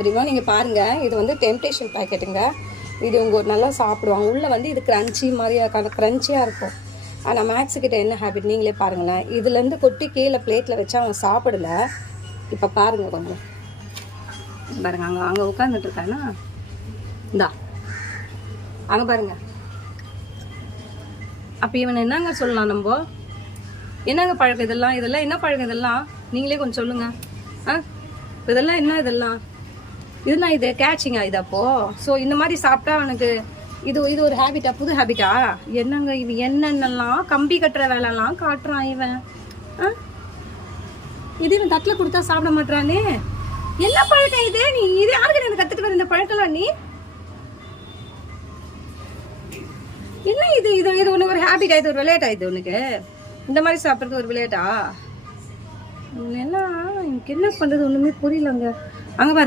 தெரியுமா? நீங்கள் பாருங்கள், இது வந்து டெம்டேஷன் பேக்கெட்டுங்க. இது உங்கள் நல்லா சாப்பிடுவாங்க. உள்ளே வந்து இது க்ரன்ச்சி மாதிரியாக க்ரன்ச்சியாக இருக்கும். ஆனால் மேக்ஸுக்கிட்ட என்ன ஹேபிட் நீங்களே பாருங்களேன். இதுலேருந்து கொட்டி கீழே பிளேட்டில் வச்சு அவன் சாப்பிடல. இப்போ பாருங்கள் கொஞ்சம் பாருங்க, அங்கே உட்காந்துட்டு இருக்கானா, இந்தா அங்கே பாருங்க. அப்போ இவனை என்னங்க சொல்லலாம் நம்ம? என்னங்க பழக்கம் இதெல்லாம்? இதெல்லாம் என்ன பழக்கம் இதெல்லாம்? நீங்களே கொஞ்சம் சொல்லுங்க. இதெல்லாம் என்ன? இதெல்லாம் இது கேட்சிங்கா இது? அப்போ ஸோ இந்த மாதிரி சாப்பிட்டா அவனுக்கு இது ஒரு ஹேபிட்டா, புது ஹேபிட்டா? என்னங்க இது? என்னென்னலாம் கம்பி கட்டுற வேலைலாம் காட்டுறான் இவன். இது இவன் தட்டில் கொடுத்தா சாப்பிட மாட்டானே. என்ன பழக்கம் இது? நீ இது யாருக்கு எனக்கு கற்றுட்டு வர இந்த பழக்கம்லாம்? நீ என்ன இது? இது உனக்கு ஒரு ஹேபிட்டா? இது ஒரு விளையாட்டா? இது உனக்கு இந்த மாதிரி சாப்பிட்றது ஒரு விளையாட்டா? எல்லாம் எனக்கு என்ன பண்ணுறது ஒன்றுமே புரியலங்க. அங்கே பாருங்க.